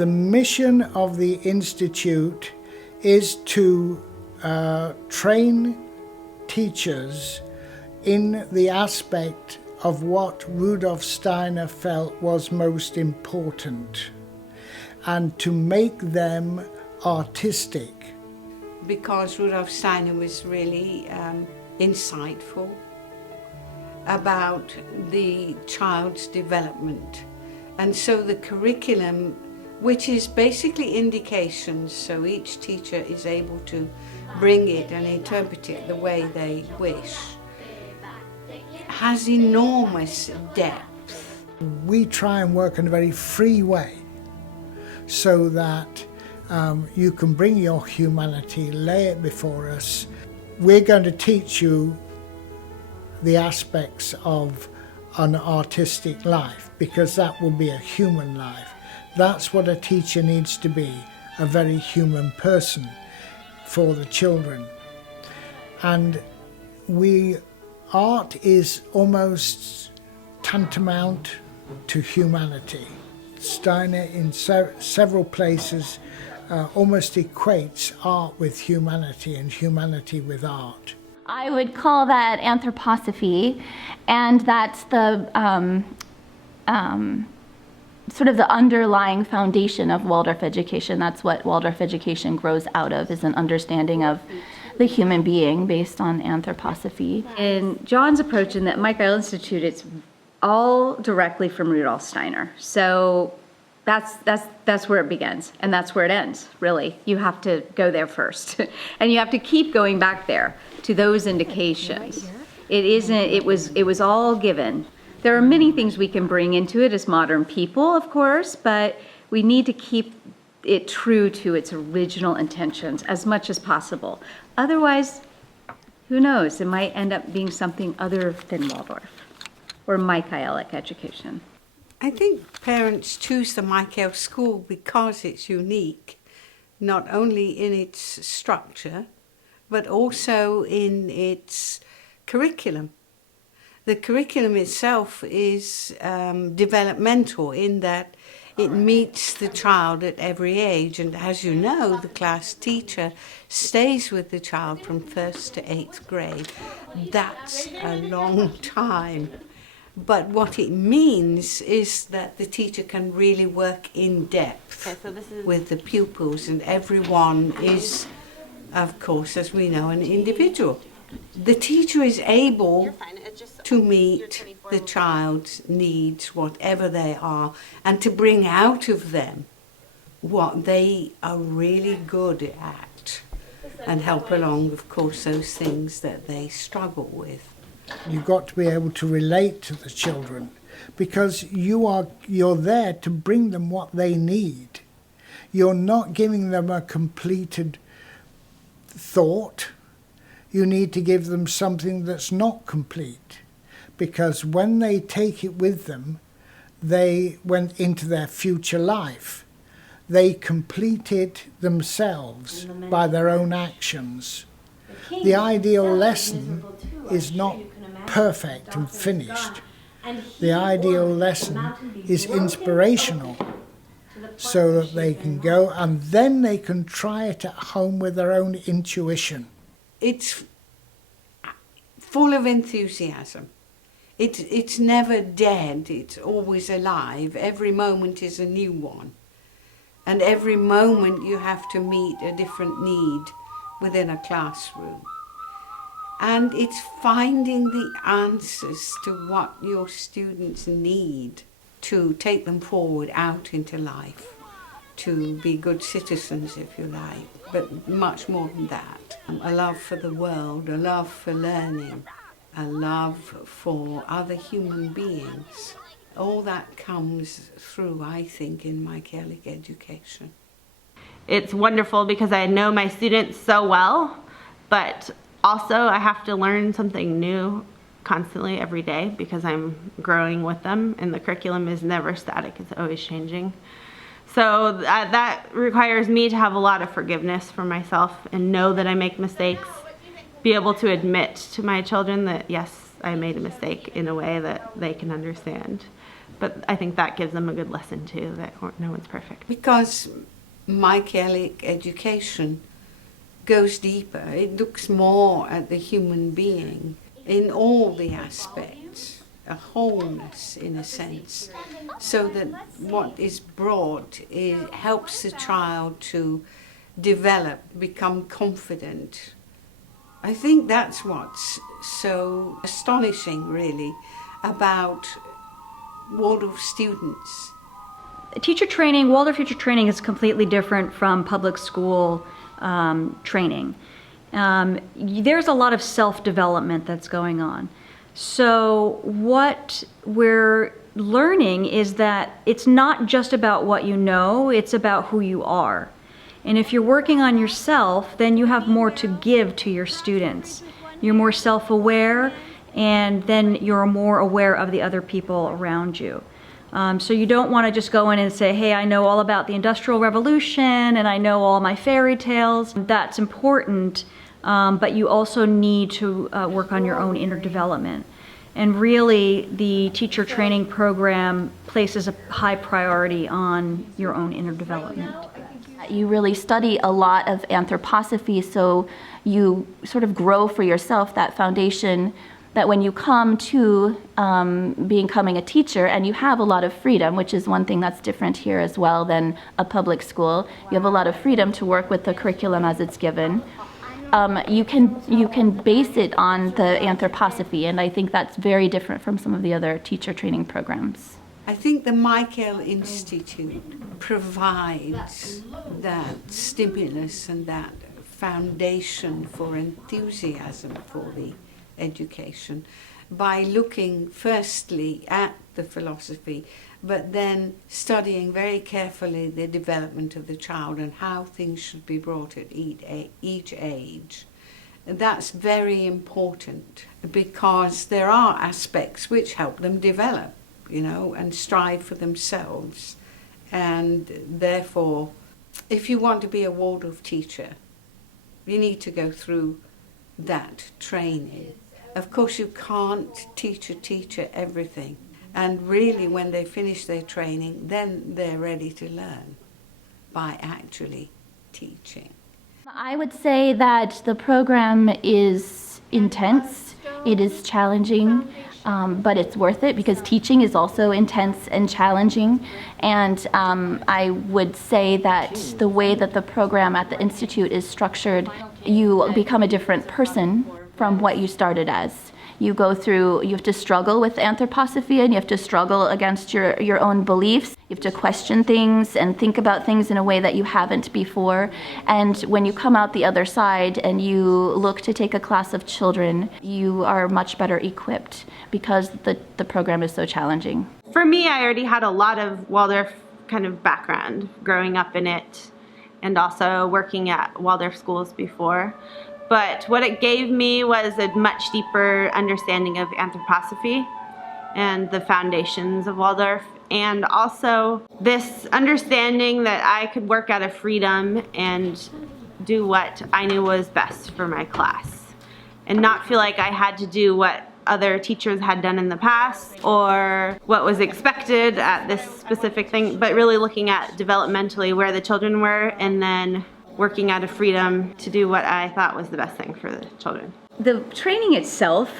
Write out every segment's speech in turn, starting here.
The mission of the Institute is to train teachers in the aspect of what Rudolf Steiner felt was most important, and to make them artistic. Because Rudolf Steiner was really insightful about the child's development. And so the curriculum, which is basically indications, so each teacher is able to bring it and interpret it the way they wish, has enormous depth. We try and work in a very free way so that you can bring your humanity, lay it before us. We're going to teach you the aspects of an artistic life, because that will be a human life. That's what a teacher needs to be, a very human person for the children. And art is almost tantamount to humanity. Steiner in several places almost equates art with humanity and humanity with art. I would call that anthroposophy, and that's the sort of the underlying foundation of Waldorf education. That's what Waldorf education grows out of, is an understanding of the human being based on anthroposophy. In John's approach in the Micha-el Institute, it's all directly from Rudolf Steiner. So that's where it begins, and that's where it ends, really. You have to go there first. And you have to keep going back there to those indications. It was all given. There are many things we can bring into it as modern people, of course, but we need to keep it true to its original intentions as much as possible. Otherwise, who knows? It might end up being something other than Waldorf or Micha-elic education. I think parents choose the Micha-el school because it's unique, not only in its structure, but also in its curriculum. The curriculum itself is developmental in that it meets the child at every age. And as you know, the class teacher stays with the child from 1st to 8th grade. That's a long time. But what it means is that the teacher can really work in depth with the pupils, and everyone is, of course, as we know, an individual. The teacher is able to meet the child's needs, whatever they are, and to bring out of them what they are really good at, and help along, of course, those things that they struggle with. You've got to be able to relate to the children, because you're there to bring them what they need. You're not giving them a completed thought. You need to give them something that's not complete, because when they take it with them, they went into their future life. They complete it themselves by their own actions. The ideal lesson is not perfect and finished. The ideal lesson is inspirational, so that they can go and then they can try it at home with their own intuition. It's full of enthusiasm. It's never dead, it's always alive. Every moment is a new one. And every moment you have to meet a different need within a classroom. And it's finding the answers to what your students need to take them forward out into life, to be good citizens, if you like, but much more than that. A love for the world, a love for learning, a love for other human beings. All that comes through, I think, in micha-elic education. It's wonderful because I know my students so well, but also I have to learn something new constantly every day because I'm growing with them, and the curriculum is never static, it's always changing. So that requires me to have a lot of forgiveness for myself and know that I make mistakes, be able to admit to my children that yes, I made a mistake in a way that they can understand. But I think that gives them a good lesson too, that no one's perfect. Because micha-elic education goes deeper. It looks more at the human being in all the aspects, a wholeness in a sense, so that what is brought helps the child to develop, become confident. I think that's what's so astonishing, really, about Waldorf students. Teacher training, Waldorf teacher training is completely different from public school training. There's a lot of self-development that's going on. So what we're learning is that it's not just about what you know, it's about who you are. And if you're working on yourself, then you have more to give to your students. You're more self-aware, and then you're more aware of the other people around you. So you don't want to just go in and say, hey, I know all about the Industrial Revolution and I know all my fairy tales. That's important, but you also need to work on your own inner development. And really, the teacher training program places a high priority on your own inner development. You really study a lot of anthroposophy, so you sort of grow for yourself that foundation that when you come to becoming a teacher and you have a lot of freedom, which is one thing that's different here as well than a public school, you have a lot of freedom to work with the curriculum as it's given. You can base it on the anthroposophy, and I think that's very different from some of the other teacher training programs. I think the Micha-el Institute provides that stimulus and that foundation for enthusiasm for the education by looking firstly at the philosophy, but then studying very carefully the development of the child and how things should be brought at each age. That's very important because there are aspects which help them develop, you know, and strive for themselves. And therefore, if you want to be a Waldorf teacher, you need to go through that training. Of course, you can't teach a teacher everything. And really, when they finish their training, then they're ready to learn by actually teaching. I would say that the program is intense, it is challenging, but it's worth it because teaching is also intense and challenging. And I would say that the way that the program at the Institute is structured, you become a different person from what you started as. You have to struggle with anthroposophy, and you have to struggle against your own beliefs. You have to question things and think about things in a way that you haven't before. And when you come out the other side and you look to take a class of children, you are much better equipped because the program is so challenging. For me, I already had a lot of Waldorf kind of background growing up in it and also working at Waldorf schools before. But what it gave me was a much deeper understanding of anthroposophy and the foundations of Waldorf, and also this understanding that I could work out of freedom and do what I knew was best for my class and not feel like I had to do what other teachers had done in the past or what was expected at this specific thing, but really looking at developmentally where the children were and then working out of freedom to do what I thought was the best thing for the children. The training itself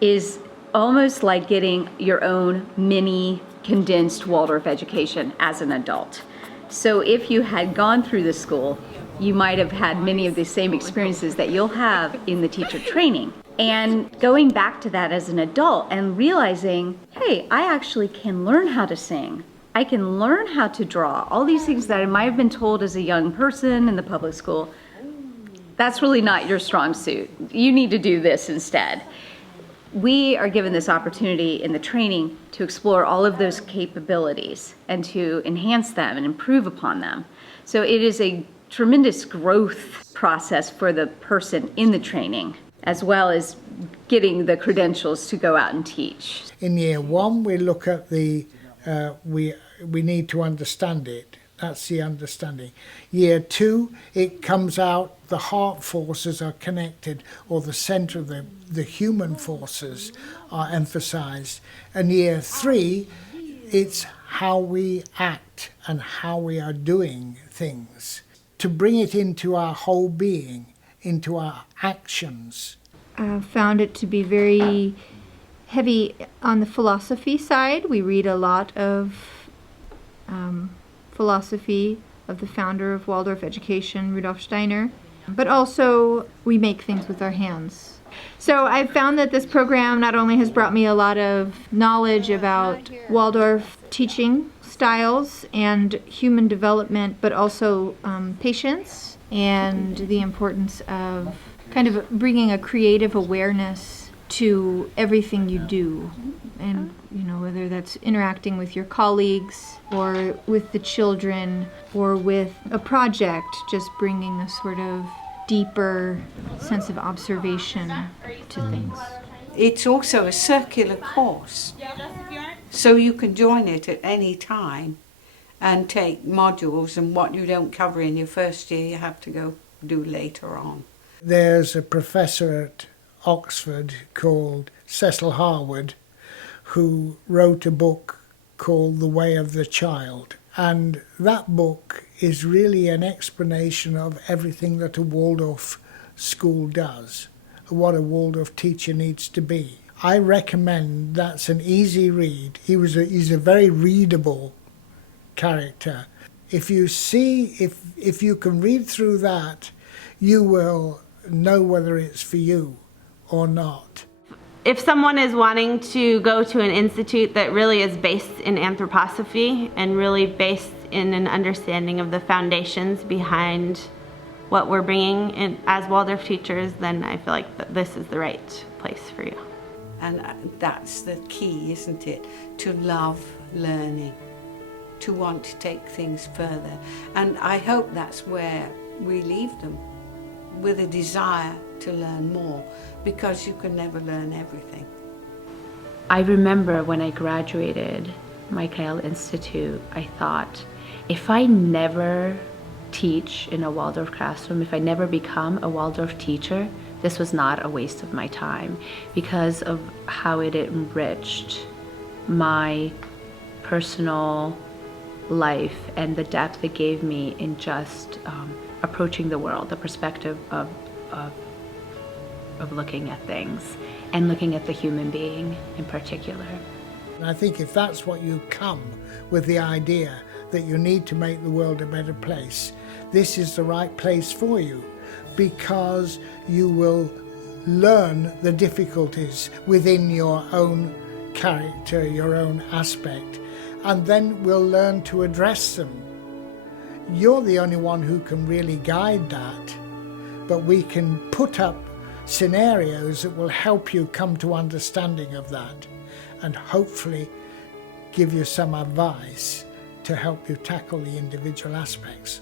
is almost like getting your own mini condensed Waldorf education as an adult. So if you had gone through the school, you might have had many of the same experiences that you'll have in the teacher training. And going back to that as an adult and realizing, hey, I actually can learn how to sing. I can learn how to draw. All these things that I might have been told as a young person in the public school, that's really not your strong suit. You need to do this instead. We are given this opportunity in the training to explore all of those capabilities and to enhance them and improve upon them. So it is a tremendous growth process for the person in the training, as well as getting the credentials to go out and teach. In year one, we look at the we need to understand it, That's the understanding. Year 2, it comes out, the heart forces are connected, or the center of the human forces are emphasized. And year 3, it's how we act and how we are doing things, to bring it into our whole being, into our actions. Found it to be very heavy on the philosophy side. We read a lot of philosophy of the founder of Waldorf education, Rudolf Steiner, but also we make things with our hands. So I've found that this program not only has brought me a lot of knowledge about Waldorf teaching styles and human development, but also patience and the importance of kind of bringing a creative awareness to everything you do. And, you know, whether that's interacting with your colleagues or with the children or with a project, just bringing a sort of deeper sense of observation to things. It's also a circular course, so you can join it at any time and take modules, and what you don't cover in your first year you have to go do later on. There's a professor at Oxford called Cecil Harwood who wrote a book called The Way of the Child. And that book is really an explanation of everything that a Waldorf school does, what a Waldorf teacher needs to be. I recommend that's an easy read. He's a very readable character. If you see, if you can read through that, you will know whether it's for you or not. If someone is wanting to go to an institute that really is based in anthroposophy and really based in an understanding of the foundations behind what we're bringing in as Waldorf teachers, then I feel like this is the right place for you. And that's the key, isn't it? To love learning, to want to take things further. And I hope that's where we leave them, with a desire to learn more, because you can never learn everything. I remember when I graduated Micha-el Institute, I thought, if I never teach in a Waldorf classroom, if I never become a Waldorf teacher, this was not a waste of my time, because of how it enriched my personal life and the depth it gave me in just approaching the world, the perspective of looking at things and looking at the human being in particular. And I think if that's what you come with, the idea that you need to make the world a better place, this is the right place for you, because you will learn the difficulties within your own character, your own aspect, and then will learn to address them. You're the only one who can really guide that, but we can put up scenarios that will help you come to understanding of that, and hopefully give you some advice to help you tackle the individual aspects.